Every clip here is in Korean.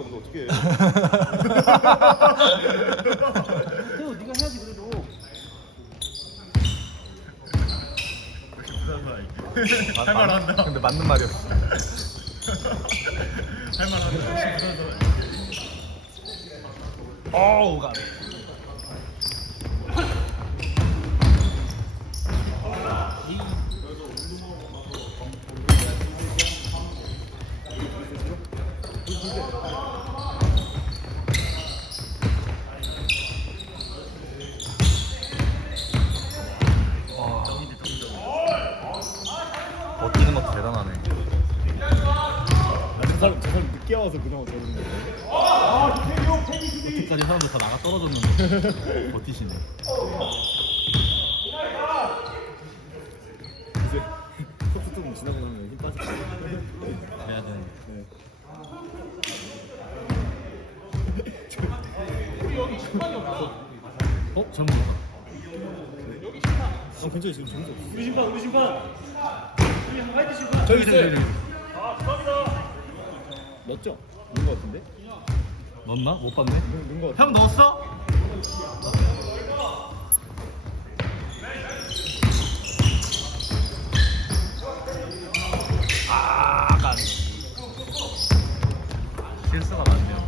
없어 어떻게 해? 태호 네가 해야지 그래도. 할 말한다. 근데 맞는 말이었어. 할 말한다. 어우 가. 버티는 것도 대단하네. 저 사람 늦게 와서 그나마 저러는 거네. 여기까지 사람들 다 나가 떨어졌는데 버티시네. 이제 커프 조금 지나고 나면 힘 빠질 거야. 해야 되는. 네. 잘못 먹었다. 괜찮아 지금 점수 없어. 우리 심판. 우리 화이트 심판. 저기 있어요. 넣었죠? 넣은 거 같은데? 넣었나? 못 봤네. 넣은 거 같아. 형 넣었어? 아, 실수가 많네요.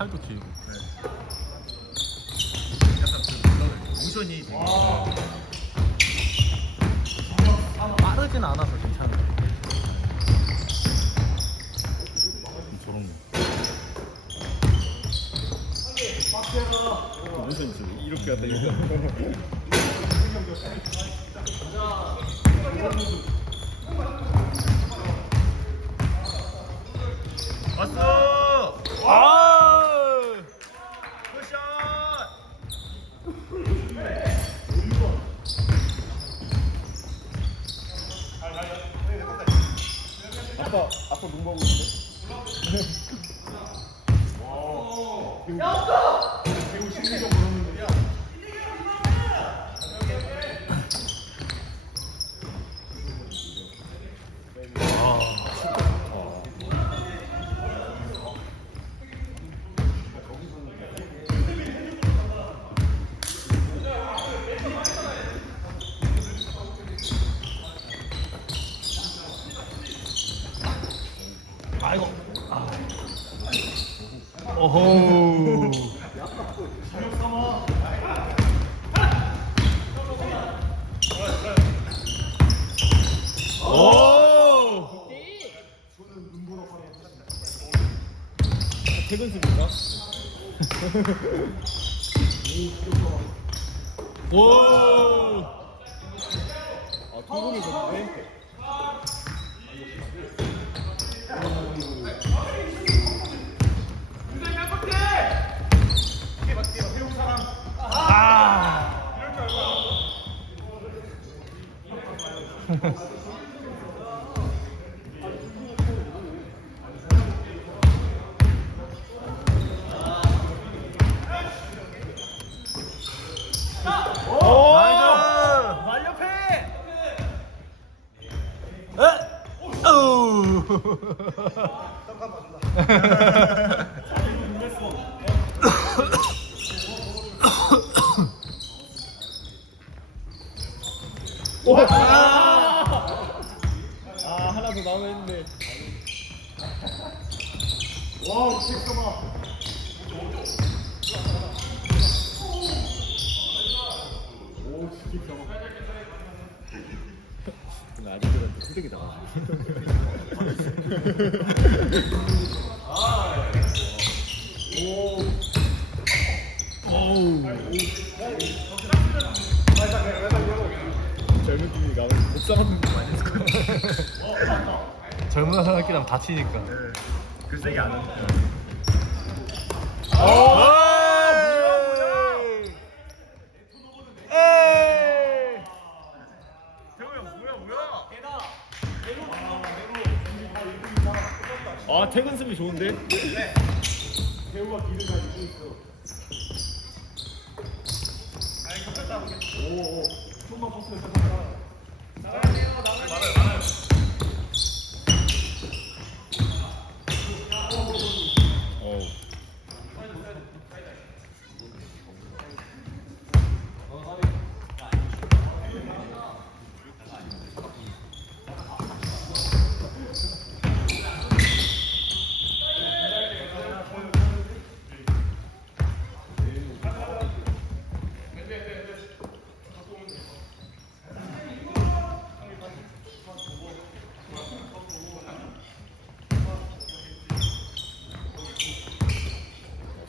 팔도 길고. 약간 그 모션이 되게 빠르진 않아서 괜찮아요. 저런 거. 그 모션이 있어. 이렇게 갔다 이렇게 갔다. 왔어! 아! 굿샷! 아빠 눈 보고 있는데? 아이고. 아. 오호. 오. 퇴근 수인가? 오. 아, 통공이 좋은데? 아. 오! 완력해. 하나 더 나오면 했는데. 와, 잠깐만. 오, 진짜. 근데 아직들한테 소득이 나와. 오. 젊은 사람끼리 다치니까. 글쎄기 안 해. 아 퇴근 수비 좋은데? 배우가 길을 가지고 있어. 오, 좀만 버스를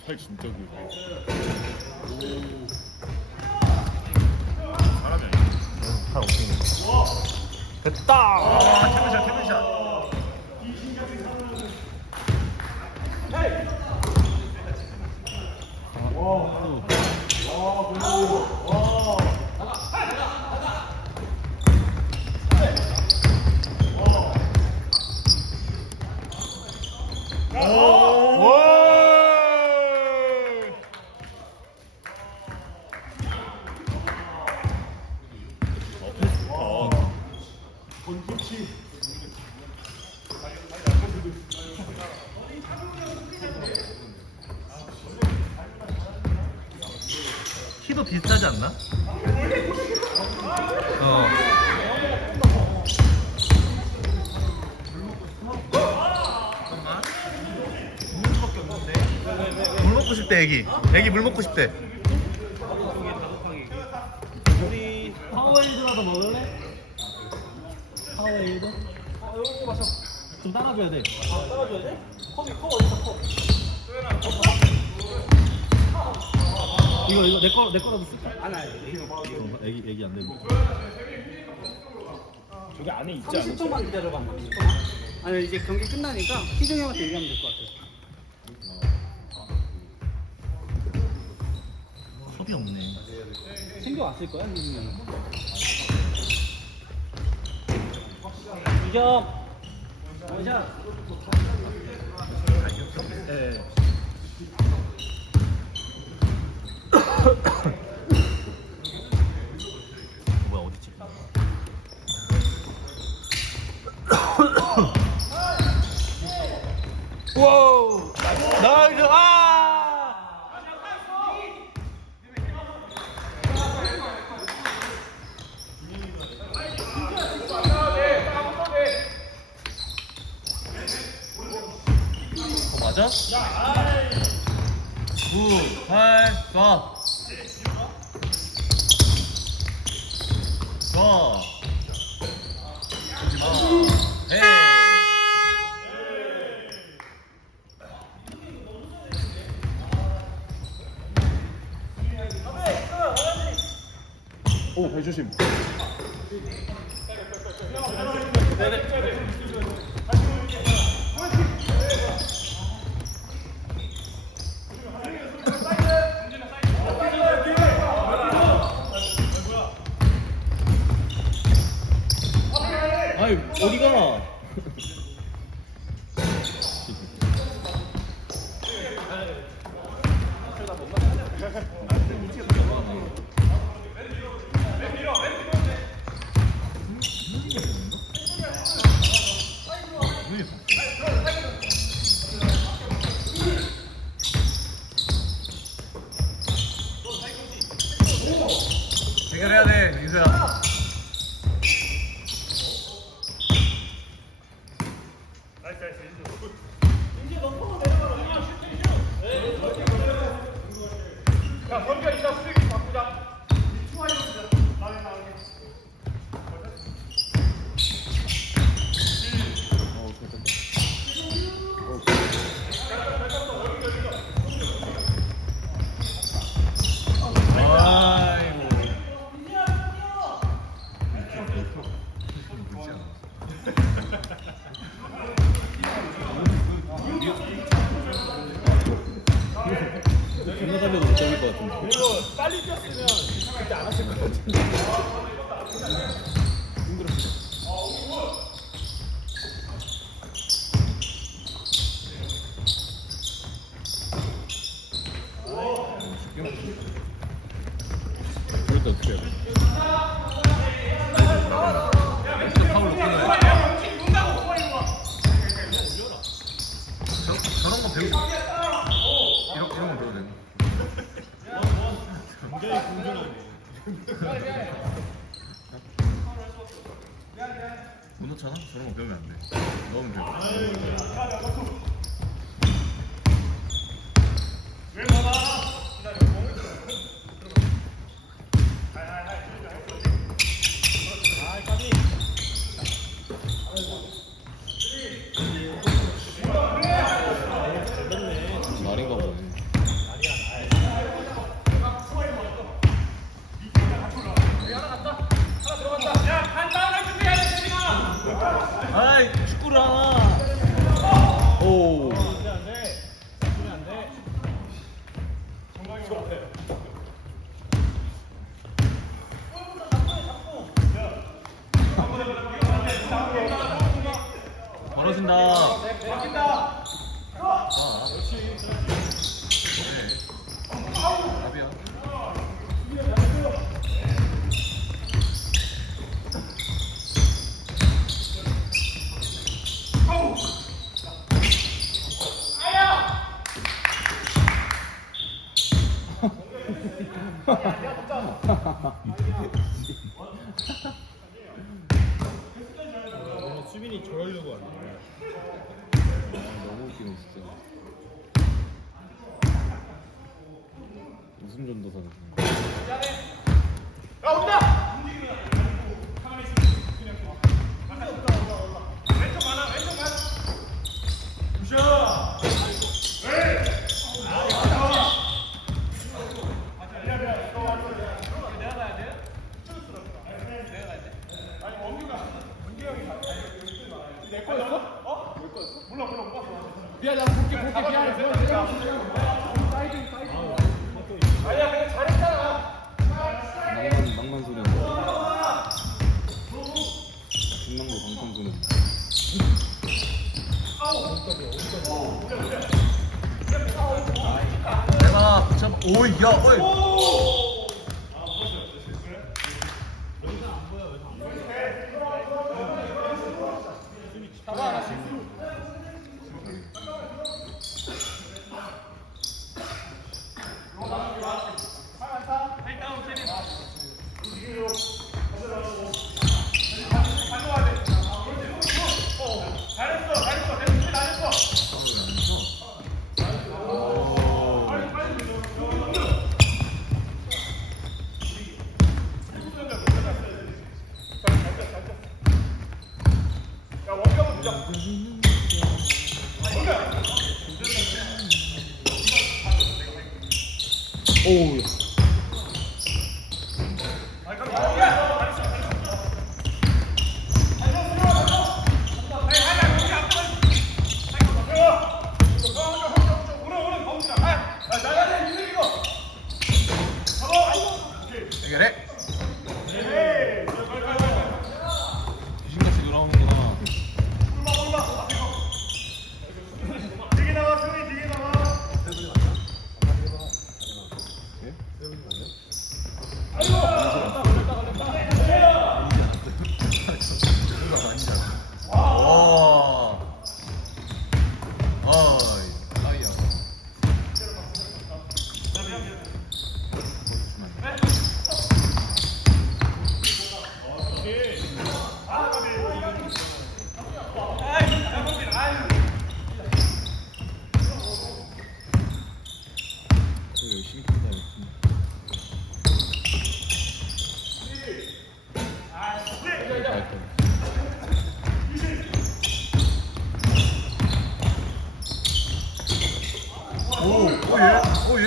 살 진짜 굵어. 잘하네. 팔 없네. 됐다. 태블샷 태블샷. 키도 비슷하지 않나? 어. 물 먹고 싶대 애기. 애기 물 먹고 싶대. 우리 파워에이드라도 먹을래? 파워에이드? 이거 마셔. 좀 따라줘야 돼. 따라줘야 돼? 컵 어딨어 컵? 이거 내 거라도 쓸까? 애기 안 되는. 저기 안에 있지 않아? 30초만 기다려봐. 아니 이제 경기 끝나니까 희정이 형한테 얘기하면 될 것 같아. 컵이 없네. 챙겨왔을 거야 희정이 형은. 이겨. 원샷. 네. 뭐야 어디 찍? 와우. 나이스. 맞아? 9, 8, 4. 와. 해. 오, 배 조심. 아이 어디가? 해결해야 돼, 민수야. 아이고. 존나 살려도 못 잡을 것 같은데. 그리고 빨리 뛰었으면 그때 안 왔을 것 같은데. 힘들었어. 그럴 때 어떻게 해야 돼? 파울로 끊어야 저런 거 배우고 이런 거 배워야 되는 굉장히 궁금하네. 못 넣잖아? 저런 거 배우면 안돼 넣으면 돼 말인가 보네. 아이, 축구를 하나. 오. 안 돼. 안 돼. 벌어진다 답이야 수빈이 저러려고 하네. 너무 웃기네 진짜. 웃음 전도사네. 낭만 소년. 중랑구 방탄 소년. 내가 붙잡 오이야 어이 오우. 야. 해결해 귀신같이 돌아오는구나 와 아이 아이야 열심히 큰다. 잘했다. 오예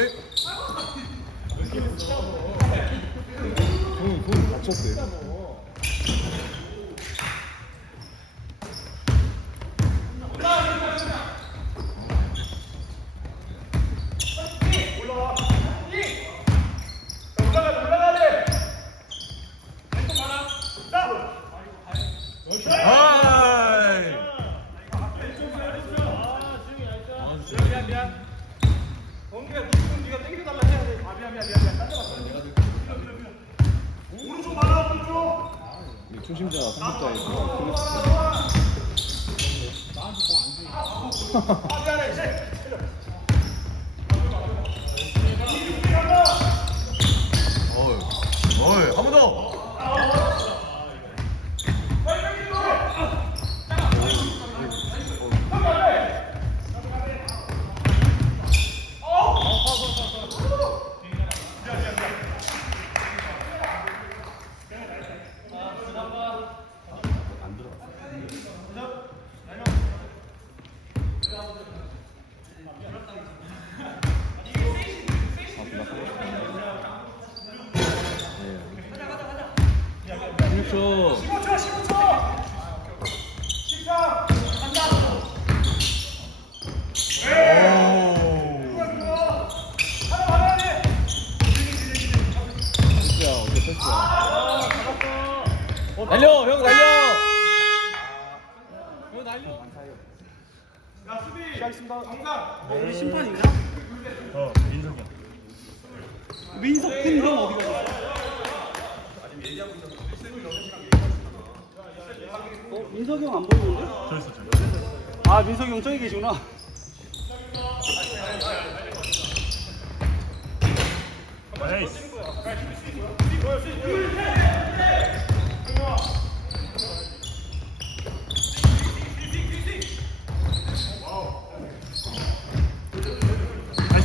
형이 손 다쳤대. 초심자 상급자의 그런 어이, 한 번 더. 안 들어갔어. 네. 16초. 패스야 어제 패스야. 달려, 형 달려. 형 달려. 시작했습니다. 우리 심판인가? 민석이 형. 민석군 형 어디 갔어? 민석이 형 안 보이는데? 저 있어, 저. 아, 민석이 형 저기 계시구나. 나이스.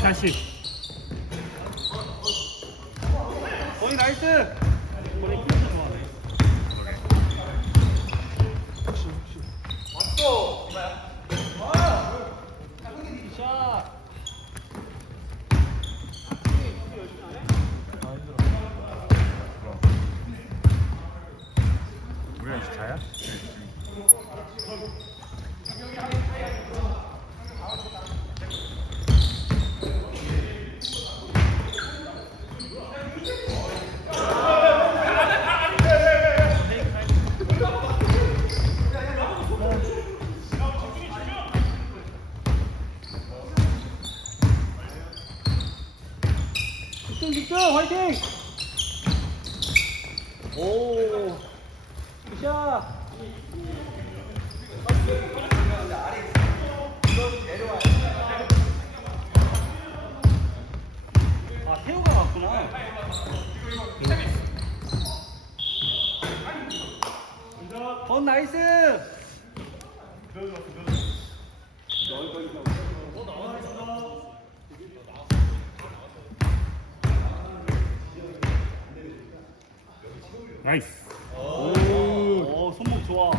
다시. 거의 나이스. 거의 킥 좋아하네. 왔어. 샷. 우리가 이제 자야? 집중 화이팅! 오 굿샷. 아 태우가 왔구나. 건 나이스. 나이스. 오 손목 좋아.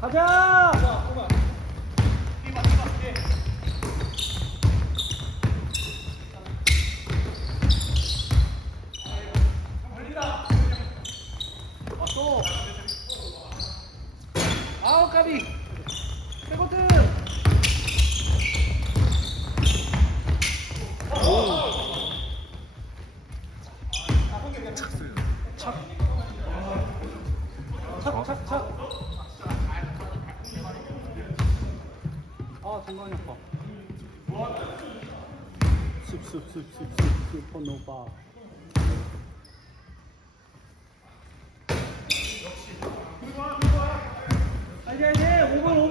가자. 왔어. 아우 까비. 백코트. 착. 아 정강이 아파. 습 슈퍼노바. 아니 5분.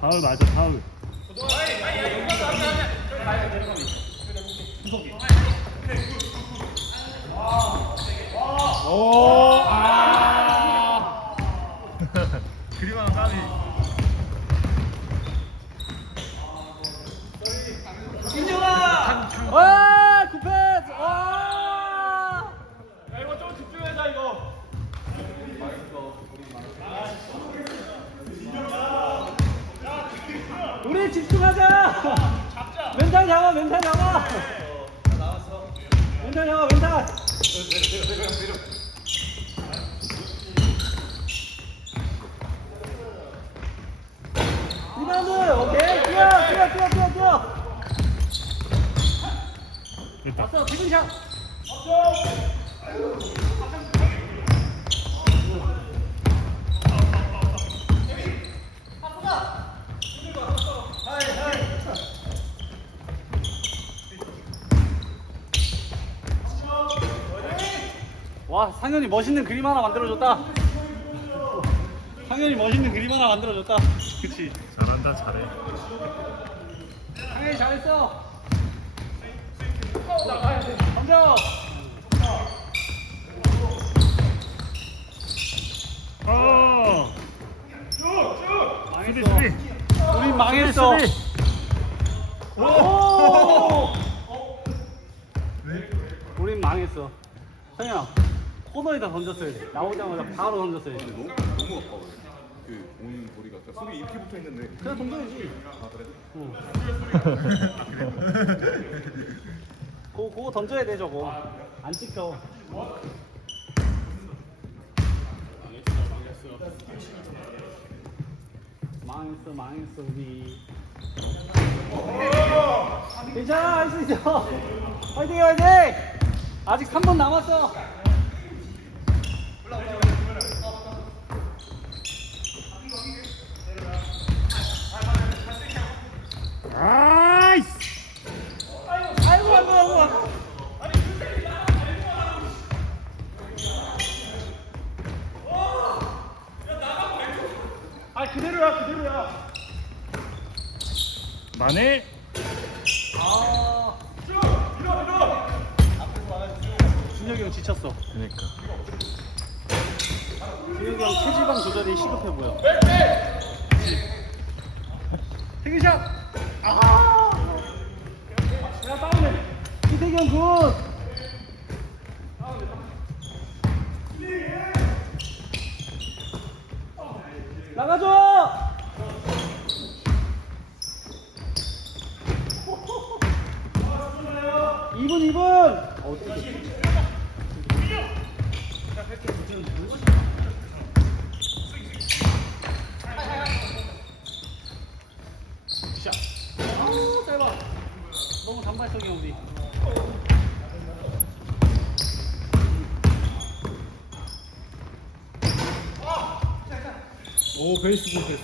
다음 맞아, 다음. 오, 아. 그리만 까비. 인정아! 와, 굿패스! 와! 야 이거 좀 집중하자 이거. 우리 집중하자. 멘탈 잡아, 멘탈 잡아. 멘탈 잡아, 멘탈. 리바운드, 오케이. 뛰어. 됐다. 왔어, 기분샷. 와, 상현이 멋있는 그림 하나 만들어줬다. 상현이 멋있는 그림 하나 만들어줬다. 그치? 잘한다, 잘해. 상현이 잘했어. 던져. 망했어. 우린 망했어. 오! 우린 망했어. 상현아, 코너에다 던졌어야 돼. 나오자마자 바로 던졌어야 돼. 너무 아파. 그 오는 거리가 속이 이렇게 붙어 있는데. 그냥 던져야지. 아 그래? 그거 던져야 돼, 저거. 안 찍혀. 망했어, 우리. 괜찮아, 할 수 있어. 화이팅! 아직 3번 남았어. 아이씨! 아이고. 그대로야. 만에 아. 준혁이 형 지쳤어. 그러니까. 준혁이 형 체지방 조절이 시급해 보여. 태기샷. 아하. 야, 싸우네. 이태경 굿. 나가줘. 2분. 아, 짧아. 너무 단발성이야, 우리. 오 베이스볼 패스.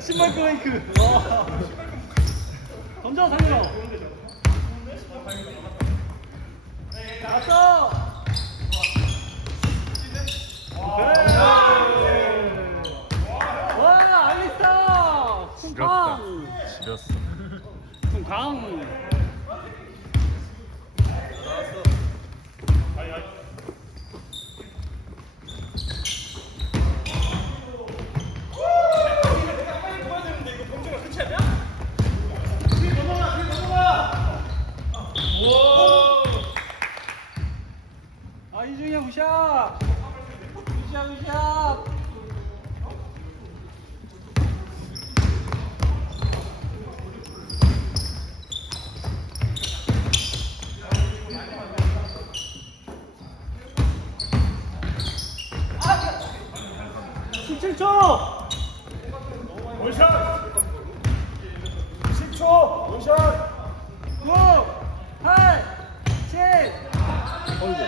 신발 브레이크. 던져, 상현아. 나왔어. 와, 알리스타. 지렸어. 쿵쾅. 아, 이준이 형 굿샷. 굿샷. 아! 17초. 원샷. 10초. 원샷. 9, 8, 7. 어이구.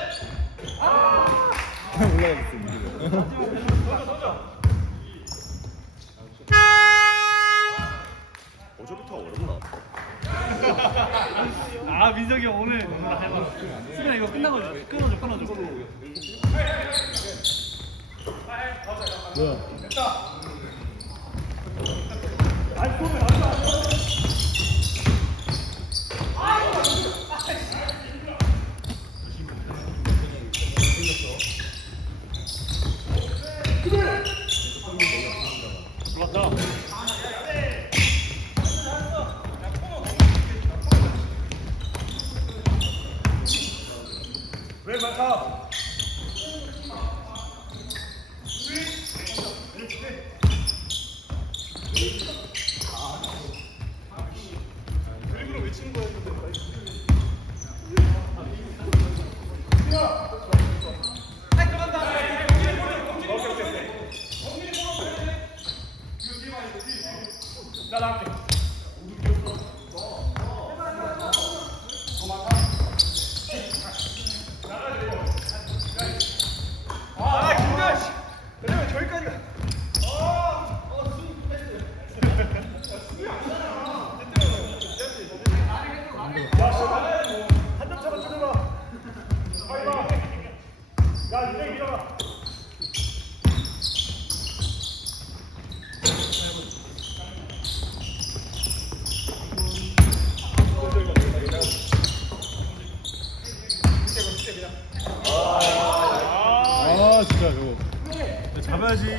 아! 올라가겠어 이제. 어제부터 어렵나? 아, 민석이 형 오늘 수빈아 이거 끝나고 끊어줘. 뭐야? 좋았다. 왜 맞아? 아 진짜 저거. 잡아야지.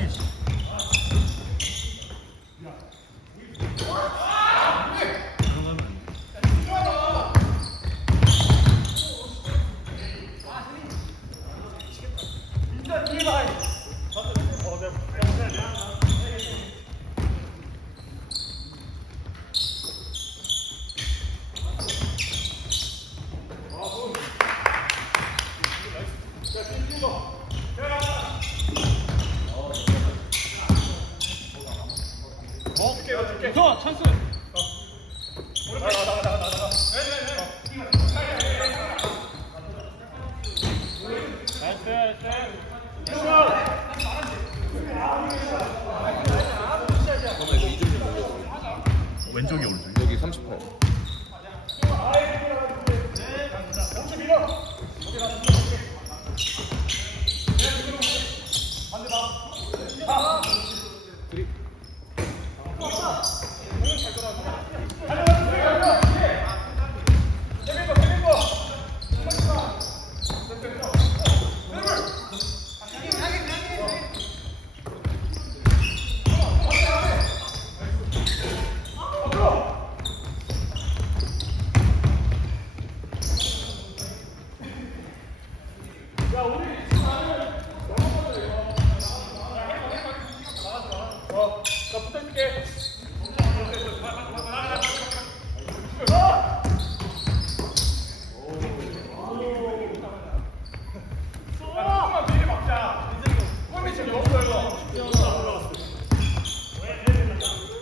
좋아, 찬스. 왼쪽이 오른쪽. 여기 38.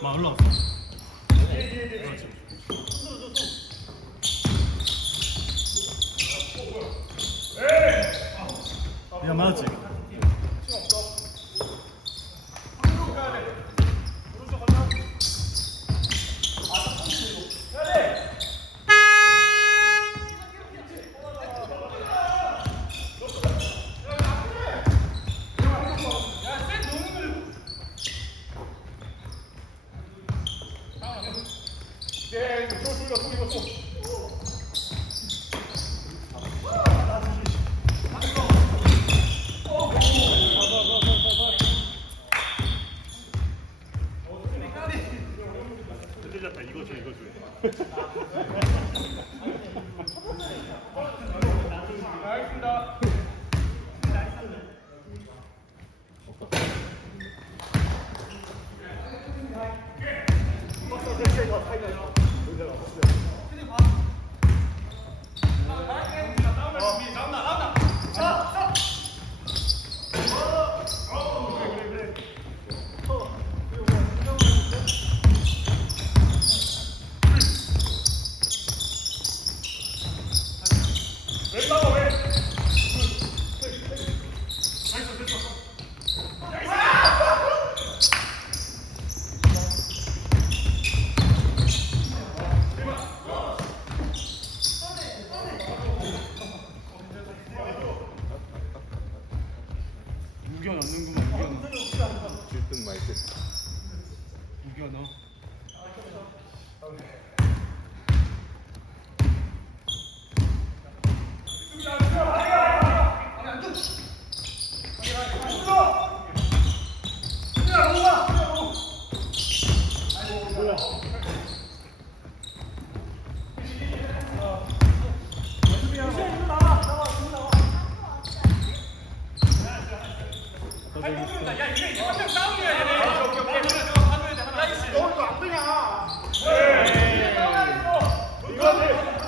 막 올라왔어. 야 맞았지? 우겨 넣는구만, 우겨 넣어. 질등 마이크. 우겨 넣어. 이거지.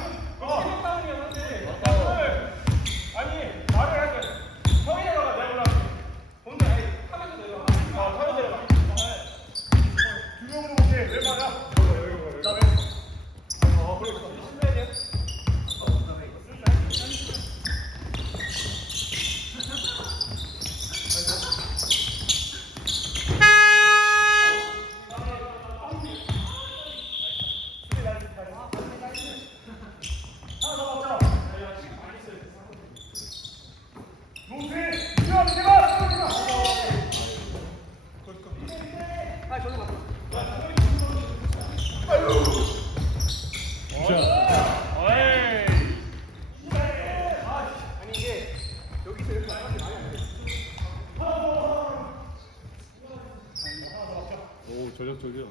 저기요.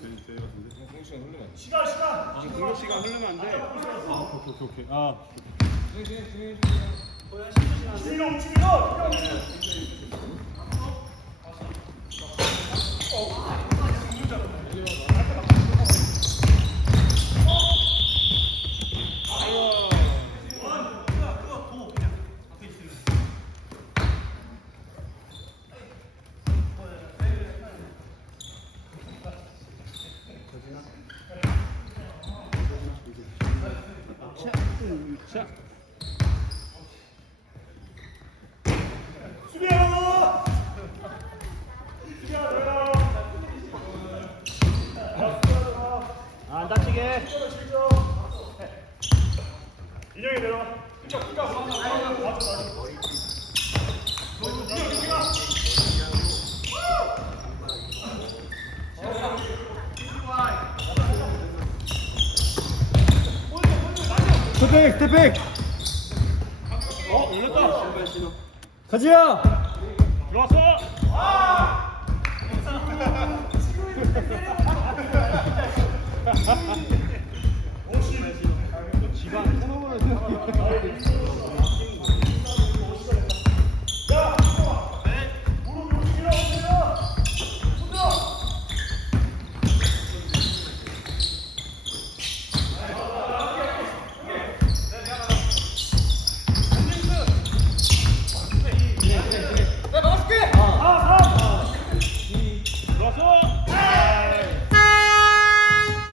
제이 같은데. 공식 시간 흐르면 안 돼. 시간. 공식 시간 흐르면 안 돼. 오케이. 아. 자. 안 다치게. 인형이 내려와. 스텝백, 스텝백. 열렸다. 가지야. 들어왔어. 지방 턴오버를